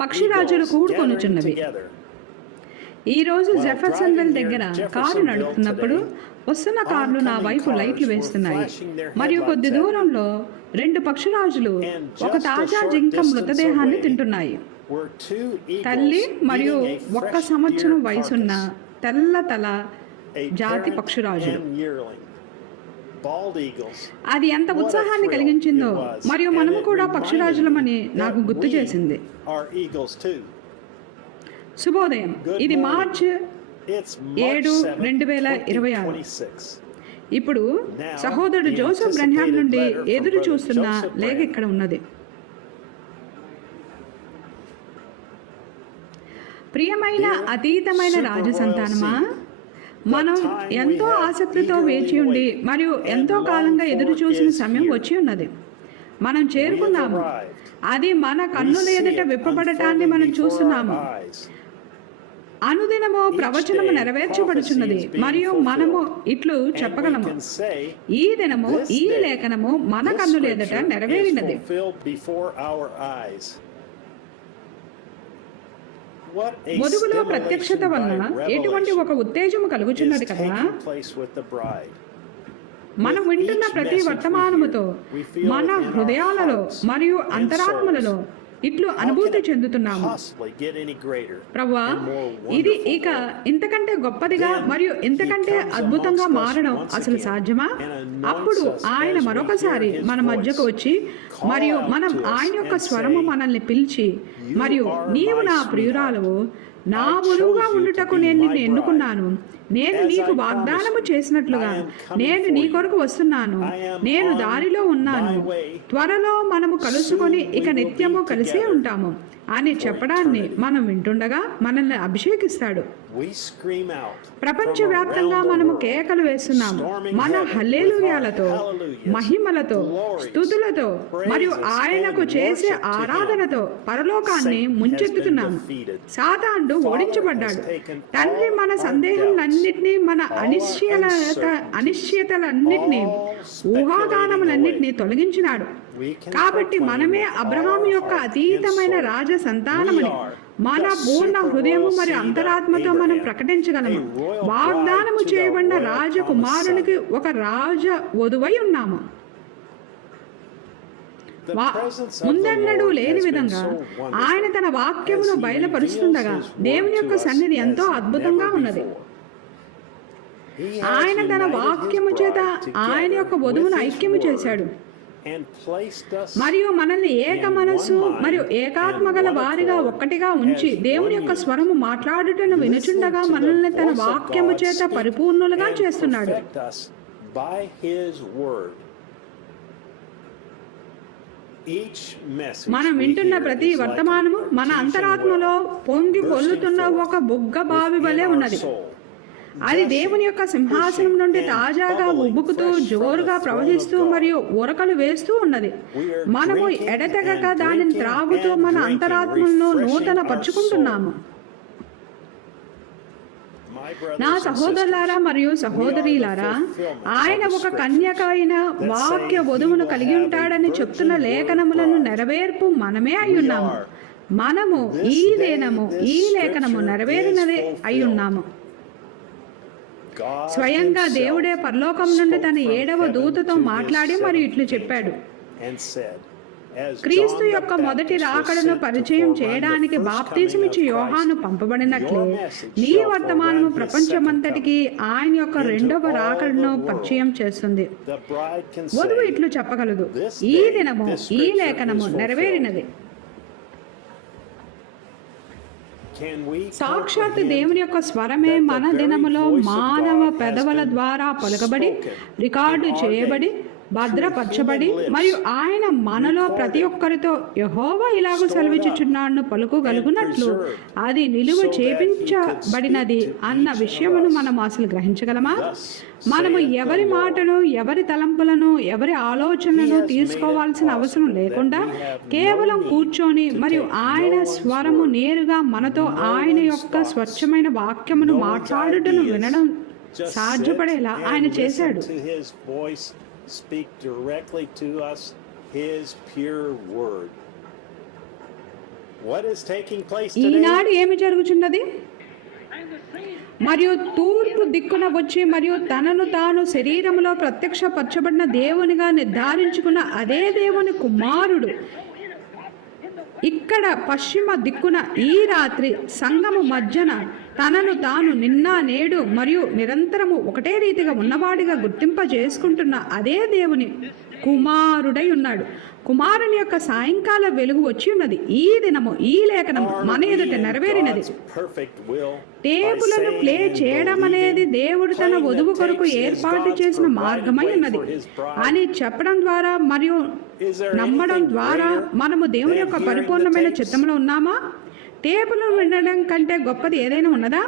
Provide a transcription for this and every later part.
పక్షిరాజులు కూడుకొనుచున్నవి. ఈరోజు జెఫర్సన్విల్ దగ్గర కారు నడుపుతున్నప్పుడు వస్తున్న కార్లు నా వైపు లైట్లు వేస్తున్నాయి. మరియు కొద్ది దూరంలో 2 పక్షిరాజులు ఒక తాజా జింక మృతదేహాన్ని తింటున్నాయి. తల్లి మరియు 1 సంవత్సరం వయసున్న తెల్ల తల జాతి పక్షిరాజులు. అది ఎంత ఉత్సాహాన్ని కలిగించిందో మరియు మనము కూడా పక్షిరాజులమని నాకు గుర్తు చేసింది. శుభోదయం. ఇది మార్చి 7, 2026. ఇప్పుడు సహోదరుడు జోసెఫ్ బ్రెన్హామ్ నుండి ఎదురు చూస్తున్న లేఖ ఇక్కడ ఉన్నది. ప్రియమైన అతీతమైన రాజసంతానమా, మనం ఎంతో ఆసక్తితో వేచి ఉండి మరియు ఎంతో కాలంగా ఎదురు చూసిన సమయం వచ్చి ఉన్నది. మనం చేరుకున్నాము. అది మన కన్నుల ఎదుట విప్పబడటాన్ని మనం చూస్తున్నాము. అనుదినము ప్రవచనము నెరవేర్చబడుచున్నది మరియు మనము ఇట్లు చెప్పగలము, ఈ దినము ఈ లేఖనము మన కన్నుల ఎదుట నెరవేరినది. వధువులో ప్రత్యక్షత వలన ఎటువంటి ఒక ఉత్తేజము కలుగుచున్నది కదా. మనం వింటున్న ప్రతి వర్తమానముతో మన హృదయాలలో మరియు అంతరాత్మలలో ఇట్లు అనుభూతి చెందుతున్నాము. ప్రభువా, ఇది ఇక ఇంతకంటే గొప్పదిగా మరియు ఇంతకంటే అద్భుతంగా మారడం అసలు సాధ్యమా? అప్పుడు ఆయన మరొకసారి మన మధ్యకు వచ్చి మరియు మనం ఆయన యొక్క స్వరము మనల్ని పిలిచి మరియు నీవు నా ప్రియురాలవు, నా వధువుగా ఉండుటకు నేను నిన్ను ఎన్నుకున్నాను, నేను నీకు వాగ్దానము చేసినట్లుగా నేను నీ కొరకు వస్తున్నాను, నేను దారిలో ఉన్నాను, త్వరలో మనము కలుసుకొని ఇక నిత్యము కలిసే ఉంటాము అని చెప్పడాన్ని మనం వింటుండగా మనల్ని అభిషేకిస్తాడు. ప్రపంచవ్యాప్తంగా మనము కేకలు వేస్తున్నాము. మన హల్లెలూయాలతో, మహిమలతో, స్తుతులతో మరియు ఆయనకు చేసే ఆరాధనతో పరలోకాన్ని ముంచెత్తుతున్నాము. సాతానుడు ఓడించబడ్డాడు. తండ్రి మన సందేహాలన్నింటినీ, మన అనిశ్చయతలన్నింటినీ, ఊహాగానములన్నింటినీ తొలగించినాడు. కాబట్టి మనమే అబ్రహాము యొక్క అతీతమైన రాజ సంతానమని మన పూర్ణ హృదయము మరియు అంతరాత్మతో మనం ప్రకటించగలము. వాగ్దానము చేయబడిన రాజకుమారునికి ఒక రాజ వధువై ఉన్నాము. ముందెన్నడూ లేని విధంగా ఆయన తన వాక్యమును బయలుపరుస్తుండగా దేవుని యొక్క సన్నిధి ఎంతో అద్భుతంగా ఉన్నది. ఆయన తన వాక్యము చేత ఆయన యొక్క వధువును ఐక్యము చేశాడు మరియు మనల్ని ఏక మనస్సు మరియు ఏకాత్మ గల వారిగా ఒక్కటిగా ఉంచి దేవుని యొక్క స్వరము మాట్లాడుటను వినుచుండగా మనల్ని తన వాక్యము చేత పరిపూర్ణులుగా చేస్తున్నాడు. మనం వింటున్న ప్రతి వర్తమానము మన అంతరాత్మలో పొంగి పొల్లుతున్న ఒక బుగ్గ బావి వలె ఉన్నది. అది దేవుని యొక్క సింహాసనం నుండి తాజాగా ఉబ్బుకుతూ జోరుగా ప్రవహిస్తూ మరియు ఉరకలు వేస్తూ ఉన్నది. మనము ఎడతెగక దానిని త్రాగుతూ మన అంతరాత్మలను నూతన పరుచుకుంటున్నాము. నా సహోదరులారా మరియు సహోదరీలారా, ఆయన ఒక కన్యక అయిన వాక్య వధువును కలిగి ఉంటాడని చెప్తున్న లేఖనములను నెరవేర్పు మనమే అయ్యున్నాము. మనము ఈ దినము ఈ లేఖనము నెరవేరినదే అయ్యున్నాము. స్వయంగా దేవుడే పరలోకం నుండి తన 7వ దూతతో మాట్లాడి మరియు ఇట్లు చెప్పాడు, క్రీస్తు యొక్క మొదటి రాకడను పరిచయం చేయడానికి బాప్తిసమిచ్చి యోహాను పంపబడినట్లే నీ వర్తమానము ప్రపంచమంతటికి ఆయన యొక్క 2వ రాకడను పరిచయం చేస్తుంది. వధువు ఇట్లు చెప్పగలదు, ఈ దినము ఈ లేఖనము నెరవేరినది. సాక్షాత్ దేవుని యొక్క స్వరమే మన దినములో మానవ పెదవుల ద్వారా పలుకబడి రికార్డు చేయబడి భద్రపరచబడి మరియు ఆయన మనలో ప్రతి ఒక్కరితో యెహోవా ఇలాగూ సెలవిచ్చుచున్నాడు పలుకోగలుగునట్లు అది నిలువ చేపించబడినది అన్న విషయమును మనం అసలు గ్రహించగలమా? మనము ఎవరి మాటను, ఎవరి తలంపులను, ఎవరి ఆలోచనలను తీసుకోవాల్సిన అవసరం లేకుండా కేవలం కూర్చొని మరియు ఆయన స్వరము నేరుగా మనతో ఆయన యొక్క స్వచ్ఛమైన వాక్యమును మాట్లాడుటను వినడం సాధ్యపడేలా ఆయన చేశాడు. Speak directly to us his pure word. What is taking place today? ఈనాడు ఏమి జరుగుచున్నది? మరియు తూర్పు దిక్కున వచ్చి మరియు తనను తాను శరీరములో ప్రత్యక్షపరచబడిన దేవునిగా నిర్ధారించుకున్న అదే దేవుని కుమారుడు ఇక్కడ పశ్చిమ దిక్కున ఈ రాత్రి సంఘము మధ్యన తనను తాను నిన్న నేడు మరియు నిరంతరము ఒకటే రీతిగా ఉన్నవాడిగా గుర్తింపజేసుకుంటున్న అదే దేవుని కుమారుడై ఉన్నాడు. కుమారుని యొక్క సాయంకాల వెలుగు వచ్చి ఉన్నది. ఈ దినము ఈ లేఖనము మన ఎదుట నెరవేరినది. టేపులను ప్లే చేయడం అనేది దేవుడు తన వధువు కొరకు ఏర్పాటు చేసిన మార్గమై ఉన్నది అని చెప్పడం ద్వారా మరియు నమ్మడం ద్వారా మనము దేవుని యొక్క పరిపూర్ణమైన చిత్తంలో ఉన్నామా? టేపులను వినడం కంటే గొప్పది ఏదైనా ఉన్నదా?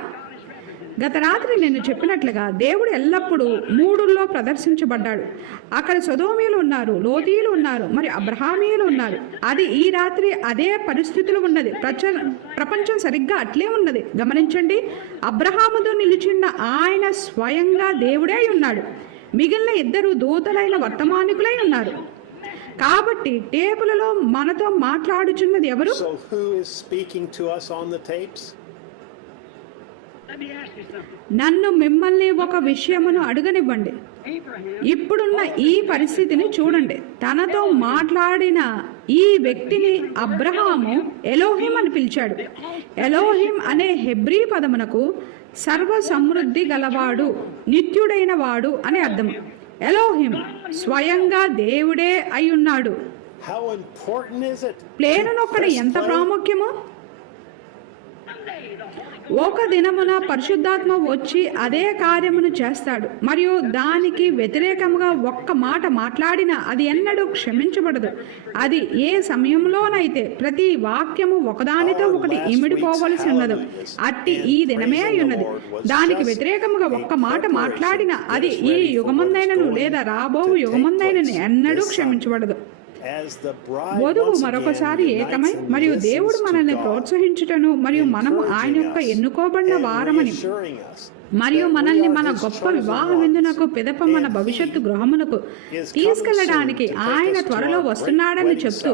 గత రాత్రి నేను చెప్పినట్లుగా దేవుడు ఎల్లప్పుడూ మూడుల్లో ప్రదర్శించబడ్డాడు. అక్కడ సొదోమీయులు ఉన్నారు, లోతీయులు ఉన్నారు, మరి అబ్రహామీయులు ఉన్నారు. అది ఈ రాత్రి అదే పరిస్థితులు ఉన్నది. ప్రపంచం సరిగ్గా అట్లే ఉన్నది. గమనించండి, అబ్రహాముతో నిలిచిన ఆయన స్వయంగా దేవుడే ఉన్నాడు. మిగిలిన ఇద్దరు దూతలైన వర్తమానికులై ఉన్నారు. కాబట్టి టేపులలో మనతో మాట్లాడుచున్నది ఎవరు? So who is speaking to us on the tapes? నన్ను మిమ్మల్ని ఒక విషయమును అడగనివ్వండి. ఇప్పుడున్న ఈ పరిస్థితిని చూడండి. తనతో మాట్లాడిన ఈ వ్యక్తిని అబ్రహాము ఎలోహిం అని పిలిచాడు. ఎలోహిం అనే హెబ్రీ పదమునకు సర్వ సమృద్ధి గలవాడు, నిత్యుడైన వాడు అని అర్థం. ఎలోహిం స్వయంగా దేవుడే అయి ఉన్నాడు. How important is it? Plain నొక్కడం ఎంత ప్రాముఖ్యమో. ఒక దినమున పరిశుద్ధాత్మ వచ్చి అదే కార్యమును చేస్తాడు మరియు దానికి వ్యతిరేకముగా ఒక్క మాట మాట్లాడినా అది ఎన్నడూ క్షమించబడదు. అది ఏ సమయంలోనైతే ప్రతి వాక్యము ఒకదానితో ఒకటి ఇమిడిపోవలసి ఉన్నదో అట్టి ఈ దినమే అయి ఉన్నది. దానికి వ్యతిరేకముగా ఒక్క మాట మాట్లాడినా అది ఈ యుగమందైనను లేదా రాబో యుగమందైనను ఎన్నడూ క్షమించబడదు. వధువు మరొకసారి ఏకమై మరియు దేవుడు మనల్ని ప్రోత్సహించుటను మరియు మనము ఆయన యొక్క ఎన్నుకోబడిన వారమని మరియు మనల్ని మన గొప్ప వివాహ విందునకు పిదప మన భవిష్యత్తు గృహమునకు తీసుకెళ్లడానికి ఆయన త్వరలో వస్తున్నాడని చెప్తూ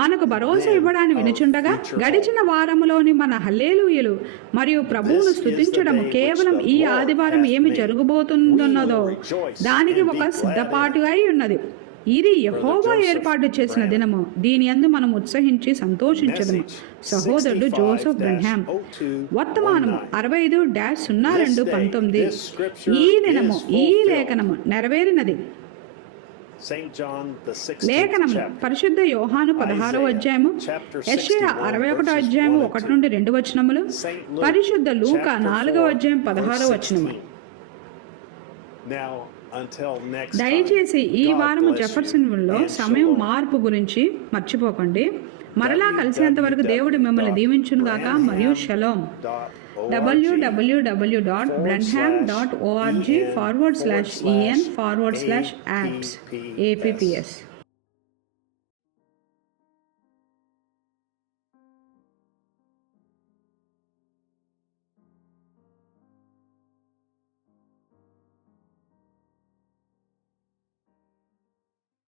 మనకు భరోసా ఇవ్వడాన్ని వినుచుండగా గడిచిన వారములోని మన హల్లెలూయలు మరియు ప్రభువును స్తుతించడము కేవలం ఈ ఆదివారం ఏమి జరగబోతుందన్నదో దానికి ఒక సిద్ధపాటు అయి ఉన్నది. ఇది యెహోవా ఏర్పాటు చేసిన దినము, దీని యందు మనం ఉత్సహించి సంతోషించదము. సహోదరుడు జోసెఫ్ బ్రెన్హామ్. వర్తమానము 65-02-19. ఈ దినము ఈ లేఖనము నెరవేరినది. లేఖనము పరిశుద్ధ యోహాను 16వ అధ్యాయము, యెషయా 61వ అధ్యాయము 1-2 వచనములు, పరిశుద్ధ లూకా 4వ అధ్యాయం 16వ వచనము. దయచేసి ఈ వారము జెఫర్సన్విల్లో సమయం మార్పు గురించి మర్చిపోకండి. మరలా కలిసేంత వరకు దేవుడు మిమ్మల్ని దీవించును గాక మరియు షలోమ్. www.branham.org/en/apps